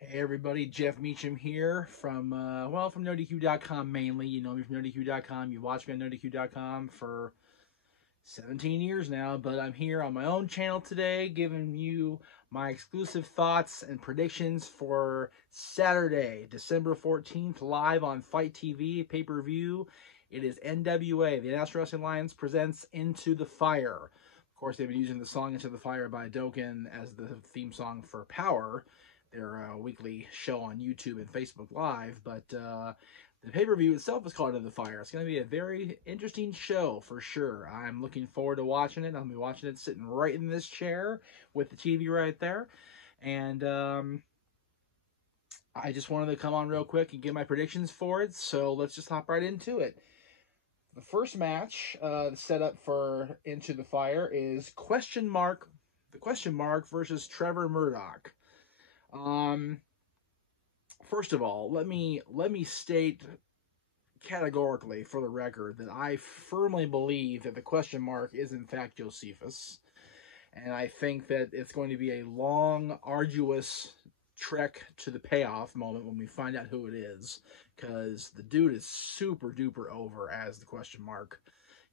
Hey everybody, Jeff Meacham here from from NoDQ.com mainly. You know me from NoDQ.com. You watch me on NoDQ.com for 17 years now, but I'm here on my own channel today giving you my exclusive thoughts and predictions for Saturday, December 14th, live on Fight TV, pay-per-view. It is NWA, the National Wrestling Alliance presents Into the Fire. Of course, they've been using the song Into the Fire by Dokken as the theme song for Power, their weekly show on YouTube and Facebook Live, but the pay-per-view itself is called Into the Fire. It's going to be a very interesting show for sure. I'm looking forward to watching it. I'll be watching it sitting right in this chair with the TV right there. And I just wanted to come on real quick and give my predictions for it. So let's just hop right into it. The first match set up for Into the Fire is the question mark versus Trevor Murdoch. First of all, let me state categorically for the record that I firmly believe that the question mark is in fact Josephus. And I think that it's going to be a long, arduous trek to the payoff moment when we find out who it is. Because the dude is super duper over as the question mark.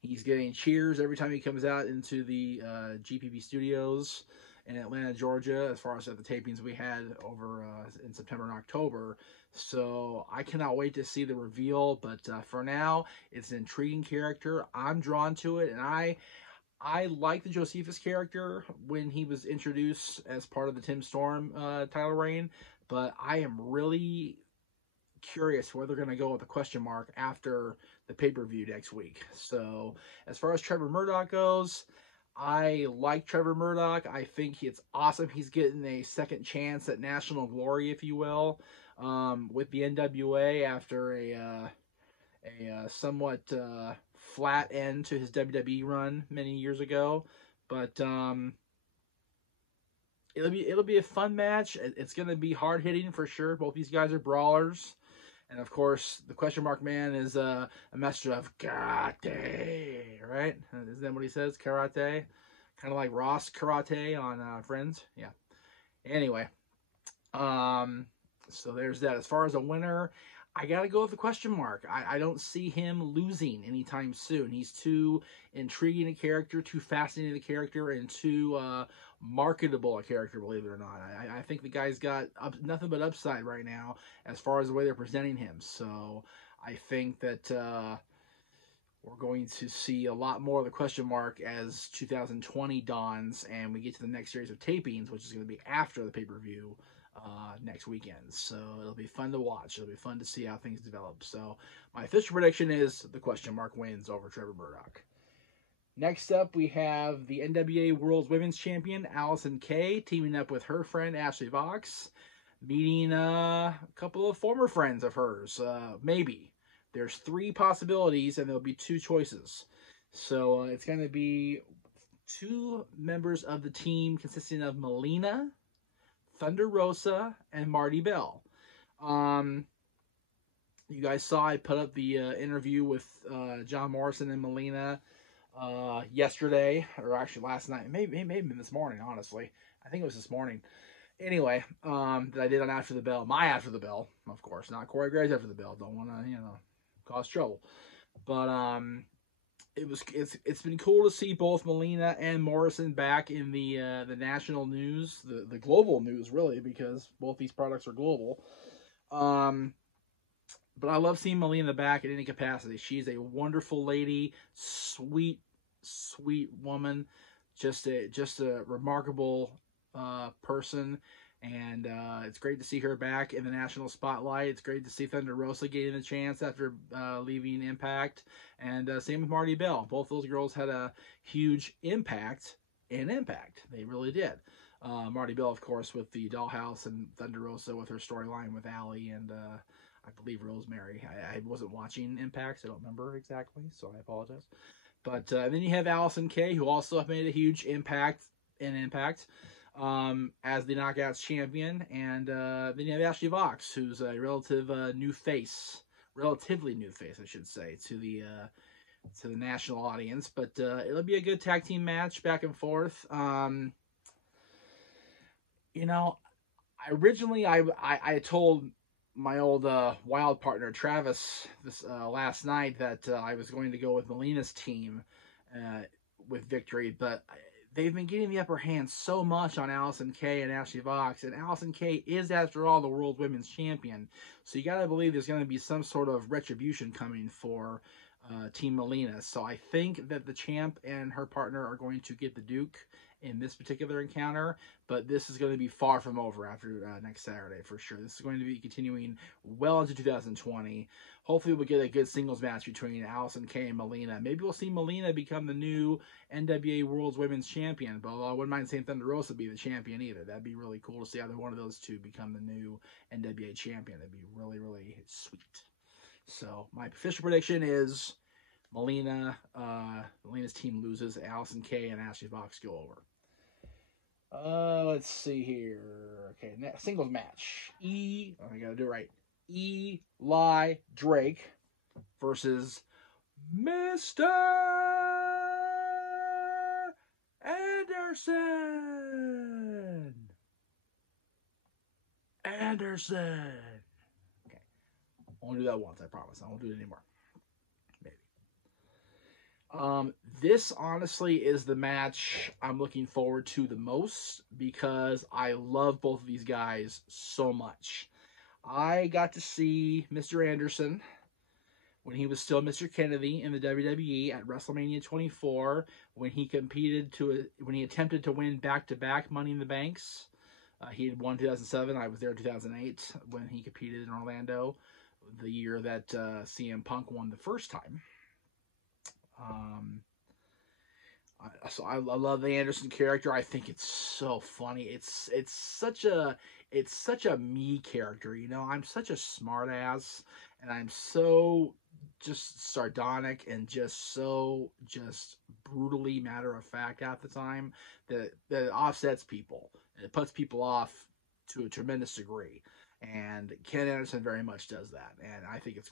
He's getting cheers every time he comes out into the GPP studios in Atlanta, Georgia, as far as the tapings we had over in September and October. So I cannot wait to see the reveal, but for now, it's an intriguing character. I'm drawn to it, and I like the Josephus character when he was introduced as part of the Tim Storm title reign, but I am really curious where they're going to go with the question mark after the pay-per-view next week. So as far as Trevor Murdoch goes, I like Trevor Murdoch. I think it's awesome. He's getting a second chance at national glory, if you will, with the NWA after a somewhat flat end to his WWE run many years ago. But it'll be a fun match. It's going to be hard hitting for sure. Both these guys are brawlers. And of course, the question mark man is a master of karate, right? Isn't that what he says? Karate? Kind of like Ross Karate on Friends. Yeah. Anyway, so there's that. As far as a winner, I got to go with the question mark. I don't see him losing anytime soon. He's too intriguing a character, too fascinating a character, and too marketable a character, believe it or not. I think the guy's got nothing but upside right now as far as the way they're presenting him. So I think that we're going to see a lot more of the question mark as 2020 dawns and we get to the next series of tapings, which is going to be after the pay-per-view next weekend. So it'll be fun to watch. It'll be fun to see how things develop. So my official prediction is the question mark wins over Trevor Murdoch. Next up, we have the NWA World Women's Champion, Alison Kay, teaming up with her friend, Ashley Vox, meeting a couple of former friends of hers, maybe. There's 3 possibilities, and there'll be 2 choices. So it's going to be 2 members of the team consisting of Melina, Thunder Rosa, and Marty Bell. You guys saw I put up the interview with John Morrison and Melina yesterday, or actually last night, maybe this morning, honestly. I think it was this morning. Anyway, that I did on After the Bell, my After the Bell, of course, not Corey Graves After the Bell. Don't want to, cause trouble. But it's been cool to see both Melina and Morrison back in the national news, the global news, really, because both these products are global. But I love seeing Melina back in any capacity. She's a wonderful lady, sweet woman, just a remarkable person, and it's great to see her back in the national spotlight. It's great to see Thunder Rosa getting a chance after leaving Impact, and same with Marty Bell. Both those girls had a huge impact in Impact. They really did. Marty Bell, of course, with the Dollhouse, and Thunder Rosa with her storyline with Allie and I believe Rosemary. I wasn't watching Impact, so I don't remember exactly, so I apologize. But then you have Alison Kay, who also made a huge impact in Impact as the Knockouts champion. And then you have Ashley Vox, who's a relatively new face, I should say, to the national audience. But it'll be a good tag team match, back and forth. Originally, I told my old wild partner Travis this last night that I was going to go with Melina's team uh, with victory, but they've been getting the upper hand so much on Alison Kay and Ashley Vox, and Alison Kay is, after all, the world women's champion. So you got to believe there's going to be some sort of retribution coming for Team Melina. So I think that the champ and her partner are going to get the Duke in this particular encounter, but this is going to be far from over after next Saturday for sure. This is going to be continuing well into 2020. Hopefully we'll get a good singles match between Alison Kay and Melina. Maybe we'll see Melina become the new NWA World's Women's Champion, but I wouldn't mind seeing Thunder Rosa be the champion either. That'd be really cool to see either one of those two become the new NWA champion. That'd be really, really sweet. So my official prediction is Melina's team loses. Alison Kay and Ashley Vox go over. Let's see here. Okay, singles match. I gotta do it right. Ely Drake versus Mr. Anderson. Okay. I won't do that once, I promise. I won't do it anymore. This honestly is the match I'm looking forward to the most because I love both of these guys so much. I got to see Mr. Anderson when he was still Mr. Kennedy in the WWE at WrestleMania 24 when he attempted to win back-to-back Money in the Banks. He had won 2007. I was there in 2008 when he competed in Orlando, the year that CM Punk won the first time. So I love the Anderson character. I think it's so funny. It's such a me character, you know. I'm such a smart ass, and I'm so just sardonic and just brutally matter of fact at the time that it offsets people. It puts people off to a tremendous degree. And Ken Anderson very much does that. And I think it's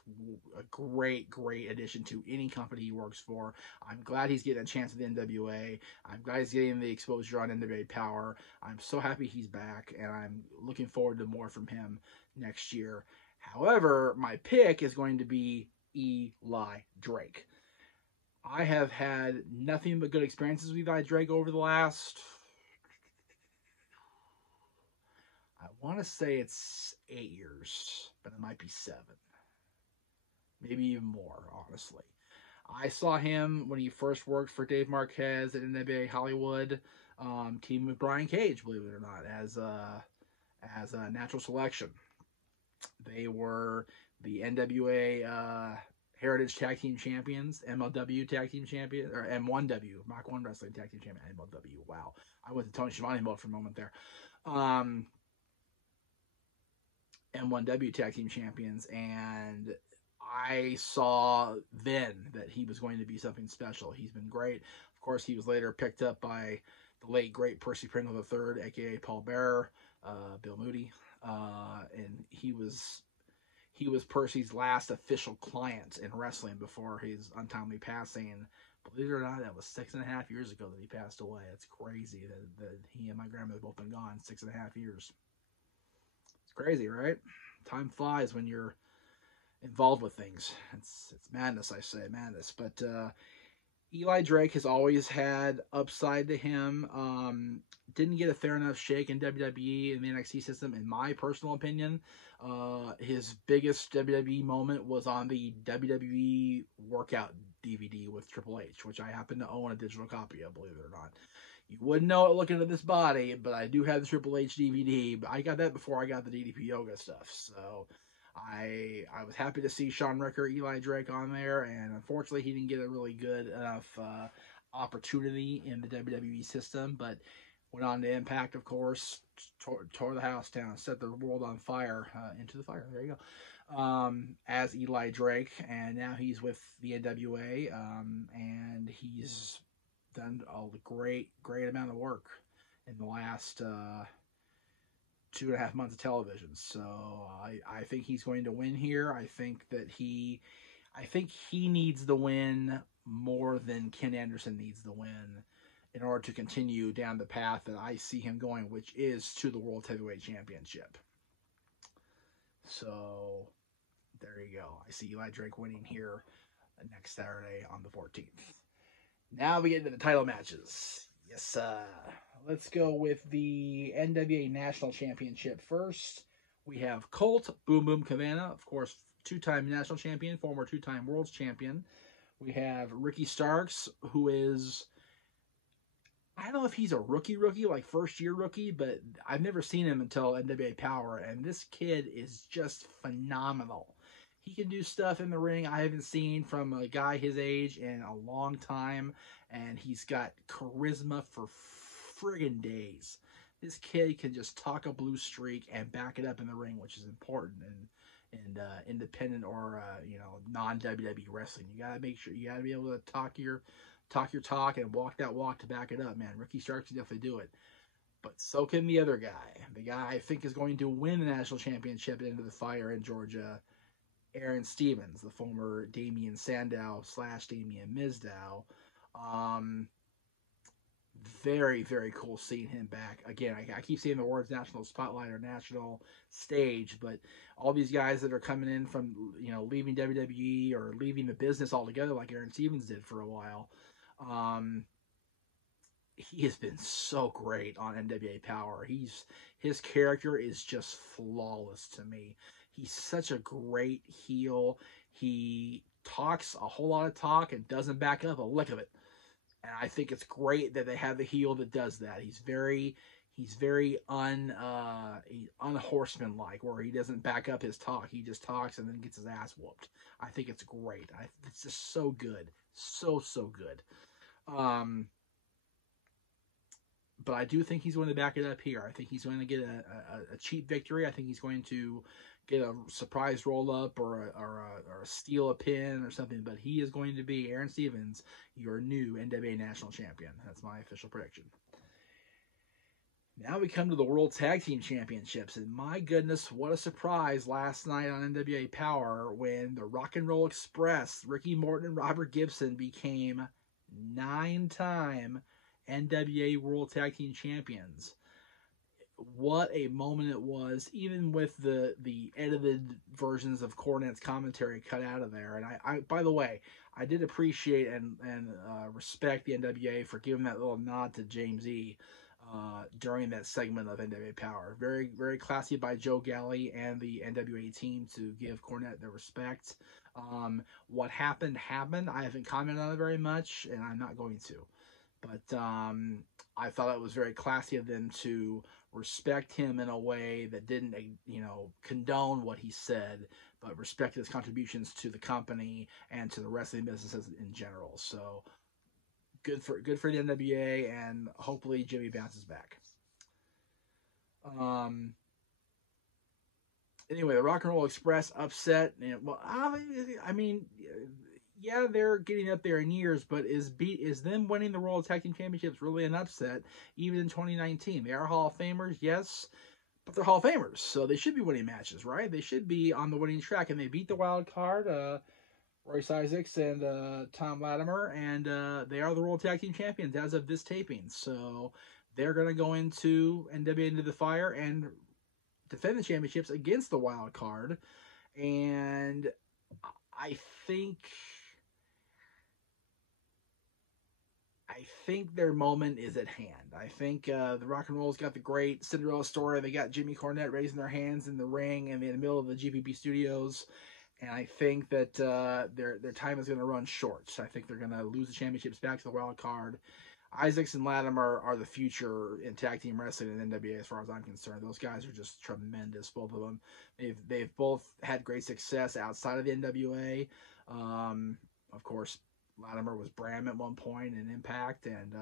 a great, great addition to any company he works for. I'm glad he's getting a chance at the NWA. I'm glad he's getting the exposure on NWA Power. I'm so happy he's back, and I'm looking forward to more from him next year. However, my pick is going to be Ely Drake. I have had nothing but good experiences with Ely Drake over the last... I want to say it's 8 years, but it might be 7. Maybe even more, honestly. I saw him when he first worked for Dave Marquez at NWA Hollywood, teaming with Brian Cage, believe it or not, as a natural selection. They were the NWA Heritage Tag Team Champions, MLW Tag Team Champion, or M1W, Mach 1 Wrestling Tag Team Champion, MLW. Wow. I went to Tony Schiavone mode for a moment there. M1W Tag Team Champions, and I saw then that he was going to be something special. He's been great. Of course, he was later picked up by the late, great Percy Pringle III, a.k.a. Paul Bearer, Bill Moody, and he was Percy's last official client in wrestling before his untimely passing. Believe it or not, that was 6.5 years ago that he passed away. It's crazy that he and my grandmother both been gone 6.5 years. Crazy, right? Time flies when you're involved with things. It's madness, I say, madness. But Ely Drake has always had upside to him. Didn't get a fair enough shake in WWE in the NXT system, in my personal opinion. His biggest WWE moment was on the WWE Workout DVD with Triple H, which I happen to own a digital copy of, believe it or not. You wouldn't know it looking at this body, but I do have the Triple H DVD. But I got that before I got the DDP Yoga stuff. So I was happy to see Sean Ricker, Ely Drake on there. And unfortunately, he didn't get a really good enough opportunity in the WWE system. But went on to Impact, of course, tore the house down, set the world on fire, into the fire. There you go. As Ely Drake. And now he's with the NWA. And he's done a great amount of work in the last 2.5 months of television. So I think he's going to win here. I think he needs the win more than Ken Anderson needs the win in order to continue down the path that I see him going, which is to the World Heavyweight Championship. So there you go. I see Ely Drake winning here next Saturday on the 14th. Now we get into the title matches. Yes, let's go with the NWA National Championship first. We have Colt Boom Boom Cabana, of course, two-time national champion, former two-time world's champion. We have Ricky Starks, who is, I don't know if he's a rookie, like first-year rookie, but I've never seen him until NWA Power, and this kid is just phenomenal. He can do stuff in the ring I haven't seen from a guy his age in a long time, and he's got charisma for friggin' days. This kid can just talk a blue streak and back it up in the ring, which is important in independent or non-WWE wrestling. You gotta make sure, you gotta be able to talk your talk and walk that walk to back it up, man. Ricky Starks can definitely do it. But so can the other guy. The guy I think is going to win the national championship at Into the Fire in Georgia, Aaron Stevens, the former Damien Sandow / Damien Mizdow. Very, very cool seeing him back. Again, I keep saying the words national spotlight or national stage, but all these guys that are coming in from, leaving WWE or leaving the business altogether like Aaron Stevens did for a while, he has been so great on NWA Power. His character is just flawless to me. He's such a great heel. He talks a whole lot of talk and doesn't back up a lick of it. And I think it's great that they have a heel that does that. He's very unhorseman-like, where he doesn't back up his talk. He just talks and then gets his ass whooped. I think it's great. It's just so good. So good. But I do think he's going to back it up here. I think he's going to get a cheap victory. I think he's going to get a surprise roll-up or a steal a pin or something. But he is going to be, Aaron Stevens, your new NWA National Champion. That's my official prediction. Now we come to the World Tag Team Championships. And my goodness, what a surprise last night on NWA Power when the Rock and Roll Express, Ricky Morton and Robert Gibson, became 9-time NWA World Tag Team Champions. What a moment it was, even with the edited versions of Cornette's commentary cut out of there. And I by the way, I did appreciate and respect the NWA for giving that little nod to James E. During that segment of NWA Power. Very, very classy by Joe Galley and the NWA team to give Cornette their respect. What happened. I haven't commented on it very much, and I'm not going to. But I thought it was very classy of them to respect him in a way that didn't, condone what he said, but respect his contributions to the company and to the wrestling businesses in general. So good for the NWA, and hopefully Jimmy bounces back. Anyway, the Rock and Roll Express upset. Yeah, they're getting up there in years, but is them winning the World Tag Team Championships really an upset, even in 2019? They are Hall of Famers, yes, but they're Hall of Famers, so they should be winning matches, right? They should be on the winning track, and they beat the wild card, Royce Isaacs and Tom Latimer, and they are the World Tag Team Champions as of this taping. So they're going to go into NWA Into the Fire and defend the championships against the wild card. And I think their moment is at hand. I think the Rock and Roll's got the great Cinderella story. They got Jimmy Cornette raising their hands in the ring and in the middle of the GPP studios. And I think that their time is going to run short. So I think they're going to lose the championships back to the wild card. Isaacs and Latimer are the future in tag team wrestling in NWA as far as I'm concerned. Those guys are just tremendous, both of them. They've both had great success outside of the NWA. Of course, Latimer was Bram at one point in Impact, and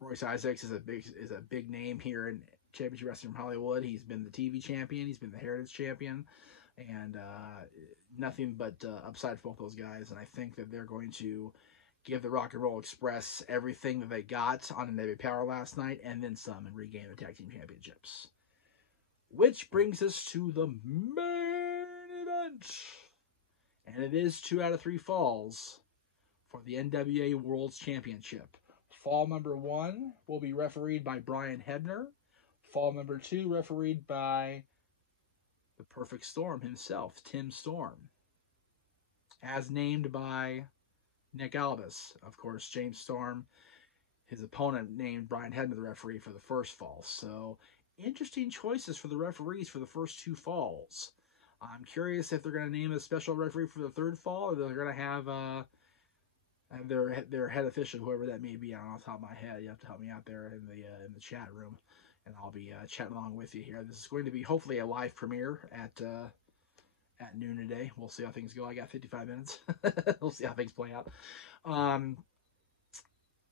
Royce Isaacs is a big name here in Championship Wrestling from Hollywood. He's been the TV champion. He's been the Heritage champion. And nothing but upside for both those guys. And I think that they're going to give the Rock and Roll Express everything that they got on NWA Power last night and then some and regain the Tag Team Championships. Which brings us to the main event. And it is 2 out of 3 falls for the NWA World Championship. Fall number 1 will be refereed by Brian Hebner. Fall number 2 refereed by the Perfect Storm himself, Tim Storm. As named by Nick Aldis. Of course, James Storm, his opponent, named Brian Hebner the referee for the first fall. So, interesting choices for the referees for the first 2 falls. I'm curious if they're going to name a special referee for the 3rd fall, or they're going to have their head official, whoever that may be. I don't know off the top of my head. You have to help me out there in the chat room, and I'll be chatting along with you here. This is going to be hopefully a live premiere at noon today. We'll see how things go. I got 55 minutes. We'll see how things play out.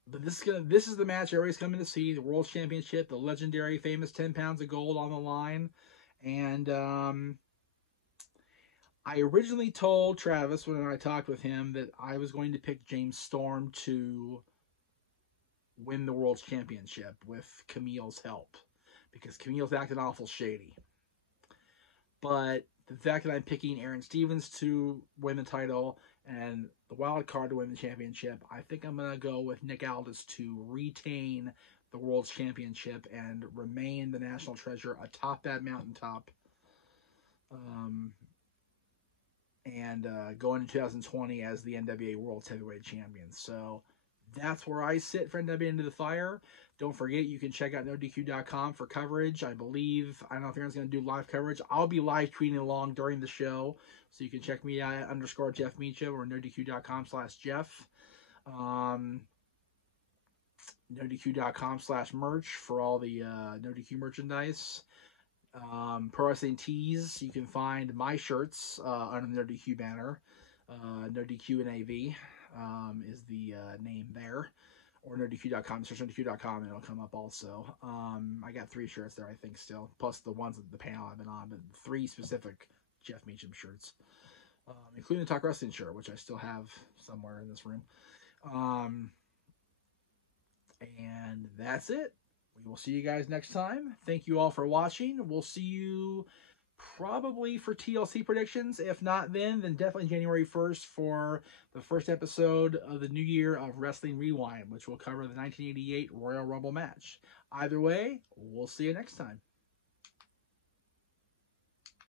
But this is the match everybody's coming to see, the World Championship, the legendary, famous 10 pounds of gold on the line. And I originally told Travis when I talked with him that I was going to pick James Storm to win the World Championship with Camille's help, because Camille's acting awful shady. But the fact that I'm picking Aaron Stevens to win the title and the wild card to win the championship, I think I'm going to go with Nick Aldis to retain the World Championship and remain the national treasure atop that mountaintop. And going into 2020 as the NWA World Heavyweight Champion. So that's where I sit for NWA Into the Fire. Don't forget, you can check out NoDQ.com for coverage. I don't know if anyone's going to do live coverage. I'll be live tweeting along during the show. So you can check me out at _Jeff Meacham or NoDQ.com/Jeff. NoDQ.com/merch for all the NoDQ merchandise. Pro Wrestling Tees, you can find my shirts under the NoDQ banner. NoDQ and AV is the name there. Or NoDQ.com, search NoDQ.com and it'll come up also. I got 3 shirts there, I think, still. Plus the ones at the panel I've been on, but 3 specific Jeff Meacham shirts. Including the Talk Wrestling shirt, which I still have somewhere in this room. And that's it. We will see you guys next time. Thank you all for watching. We'll see you probably for TLC predictions. If not then definitely January 1st for the first episode of the new year of Wrestling Rewind, which will cover the 1988 Royal Rumble match. Either way, we'll see you next time.